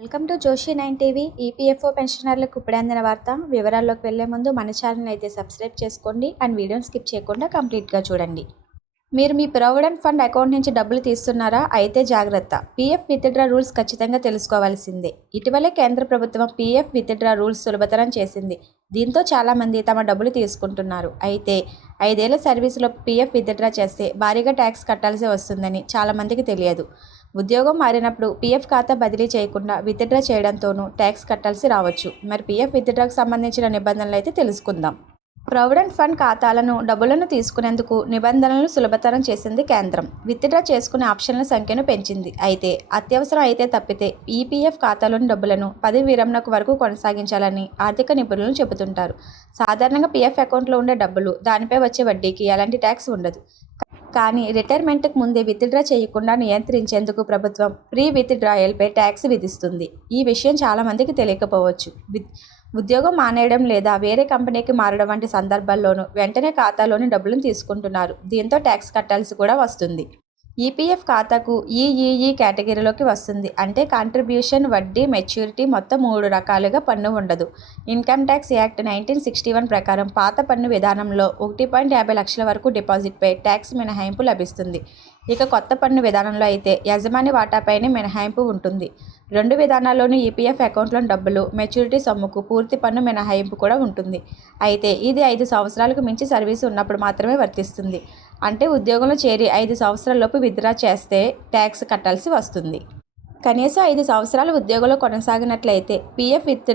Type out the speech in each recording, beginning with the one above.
Welcome to Joshi nine TV. EPFO పెన్షనర్లకు ఇప్పుడే అందిన వార్త. వివరాల్లోకి వెళ్ళే ముందు మన ఛానల్ అయితే సబ్స్క్రైబ్ చేసుకోండి. అండ్ వీడియోని స్కిప్ చేయకుండా కంప్లీట్గా చూడండి. మీరు మీ ప్రావిడెంట్ ఫండ్ అకౌంట్ నుంచి డబ్బులు తీస్తున్నారా? అయితే జాగ్రత్త. పీఎఫ్ విత్డ్రా రూల్స్ ఖచ్చితంగా తెలుసుకోవాల్సిందే. ఇటీవలే కేంద్ర ప్రభుత్వం పీఎఫ్ విత్డ్రా రూల్స్ సులభతరం చేసింది. దీంతో చాలామంది తమ డబ్బులు తీసుకుంటున్నారు. అయితే ఐదేళ్ళ సర్వీసులో పీఎఫ్ విత్డ్రా చేస్తే భారీగా ట్యాక్స్ కట్టాల్సి వస్తుందని చాలామందికి తెలియదు. ఉద్యోగం మారినప్పుడు పీఎఫ్ ఖాతా బదిలీ చేయకుండా విత్డ్రా చేయడంతోనూ ట్యాక్స్ కట్టాల్సి రావచ్చు. మరి పీఎఫ్ విత్డ్రాకు సంబంధించిన నిబంధనలు అయితే తెలుసుకుందాం. ప్రావిడెంట్ ఫండ్ ఖాతాలను డబ్బులను తీసుకునేందుకు నిబంధనలను సులభతరం చేసింది కేంద్రం. విత్డ్రా చేసుకునే ఆప్షన్ల సంఖ్యను పెంచింది. అయితే అత్యవసరం అయితే తప్పితే ఈపీఎఫ్ ఖాతాలోని డబ్బులను పది విరమణకు వరకు కొనసాగించాలని ఆర్థిక నిపుణులు చెబుతుంటారు. సాధారణంగా పీఎఫ్ అకౌంట్లో ఉండే డబ్బులు దానిపై వచ్చే వడ్డీకి ఎలాంటి ట్యాక్స్ ఉండదు. కానీ రిటైర్మెంట్కి ముందే విత్డ్రా చేయకుండా నియంత్రించేందుకు ప్రభుత్వం ప్రీ విత్డ్రాయల్పై ట్యాక్స్ విధిస్తుంది. ఈ విషయం చాలామందికి తెలియకపోవచ్చు. ఉద్యోగం మానేయడం లేదా వేరే కంపెనీకి మారడం వంటి సందర్భాల్లోనూ వెంటనే ఖాతాలోని డబ్బులను తీసుకుంటున్నారు. దీంతో ట్యాక్స్ కట్టాల్సి కూడా వస్తుంది. ఈపీఎఫ్ ఖాతాకు ఈఈఈ కేటగిరీలోకి వస్తుంది. అంటే కాంట్రిబ్యూషన్ వడ్డీ మెచ్యూరిటీ మొత్తం మూడు రకాలుగా పన్ను ఉండదు. Income tax act nineteen sixty one ప్రకారం పాత పన్ను విధానంలో ఒకటి పాయింట్ యాభై లక్షల వరకు డిపాజిట్పై ట్యాక్స్ మినహాయింపు లభిస్తుంది. ఇక కొత్త పన్ను విధానంలో అయితే యజమాని వాటాపైనే మినహాయింపు ఉంటుంది. రెండు విధానాల్లోనూ ఈపీఎఫ్ అకౌంట్లోని డబ్బులు మెచ్యూరిటీ సొమ్ముకు పూర్తి పన్ను మినహాయింపు కూడా ఉంటుంది. అయితే ఇది ఐదు సంవత్సరాలకు మించి సర్వీసు ఉన్నప్పుడు మాత్రమే వర్తిస్తుంది. అంటే ఉద్యోగంలో చేరి ఐదు సంవత్సరాలలోపు విత్డ్రా చేస్తే ట్యాక్స్ కట్టాల్సి వస్తుంది. కనీసం ఐదు సంవత్సరాలు ఉద్యోగంలో కొనసాగినట్లయితే పీఎఫ్ విత్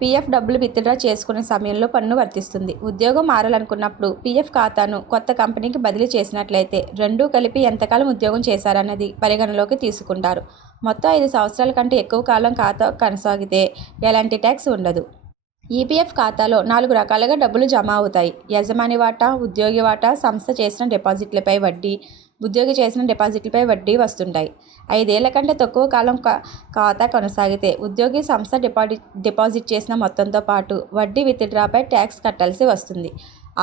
పీఎఫ్ డబ్బులు విత్డ్రా చేసుకునే సమయంలో పన్ను వర్తిస్తుంది. ఉద్యోగం మారాలనుకున్నప్పుడు పీఎఫ్ ఖాతాను కొత్త కంపెనీకి బదిలీ చేసినట్లయితే రెండూ కలిపి ఎంతకాలం ఉద్యోగం చేశారన్నది పరిగణలోకి తీసుకుంటారు. మొత్తం ఐదు సంవత్సరాల కంటే ఎక్కువ కాలం ఖాతా కొనసాగితే ఎలాంటి ట్యాక్స్ ఉండదు. ఈపీఎఫ్ ఖాతాలో నాలుగు రకాలుగా డబ్బులు జమ అవుతాయి. యజమాని వాటా ఉద్యోగి వాటా సంస్థ చేసిన డిపాజిట్లపై వడ్డీ ఉద్యోగి చేసిన డిపాజిట్లపై వడ్డీ వస్తుంటాయి. ఐదేళ్ళ కంటే తక్కువ కాలం ఖాతా కొనసాగితే ఉద్యోగి సంస్థ డిపాజిట్ డిపాజిట్ చేసిన మొత్తంతో పాటు వడ్డీ విత్డ్రాపై ట్యాక్స్ కట్టాల్సి వస్తుంది.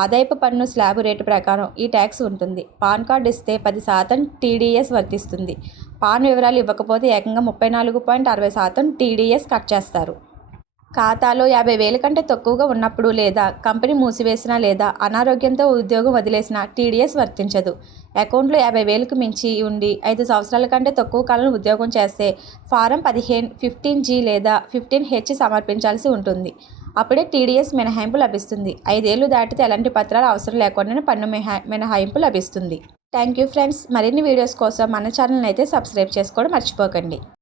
ఆదాయపు పన్ను స్లాబ్ రేటు ప్రకారం ఈ ట్యాక్స్ ఉంటుంది. పాన్ కార్డు ఇస్తే పది శాతం టీడీఎస్ వర్తిస్తుంది. పాన్ వివరాలు ఇవ్వకపోతే ఏకంగా ముప్పై నాలుగు పాయింట్ అరవై శాతం టీడీఎస్ కట్ చేస్తారు. ఖాతాలో యాభై వేల కంటే తక్కువగా ఉన్నప్పుడు లేదా కంపెనీ మూసివేసినా లేదా అనారోగ్యంతో ఉద్యోగం వదిలేసిన టీడీఎస్ వర్తించదు. అకౌంట్లో యాభై వేలకు మించి ఉండి ఐదు సంవత్సరాల కంటే తక్కువ కాలం ఉద్యోగం చేస్తే ఫారం పదిహేను ఫిఫ్టీన్ జీ లేదా ఫిఫ్టీన్ హెచ్ సమర్పించాల్సి ఉంటుంది. అప్పుడే టీడీఎస్ మినహాయింపు లభిస్తుంది. ఐదేళ్ళు దాటితే ఎలాంటి పత్రాలు అవసరం లేకుండానే పన్ను మినహా మినహాయింపు లభిస్తుంది. Thank you friends. మరిన్ని వీడియోస్ కోసం మన ఛానల్ని అయితే సబ్స్క్రైబ్ చేసుకోవడం మర్చిపోకండి.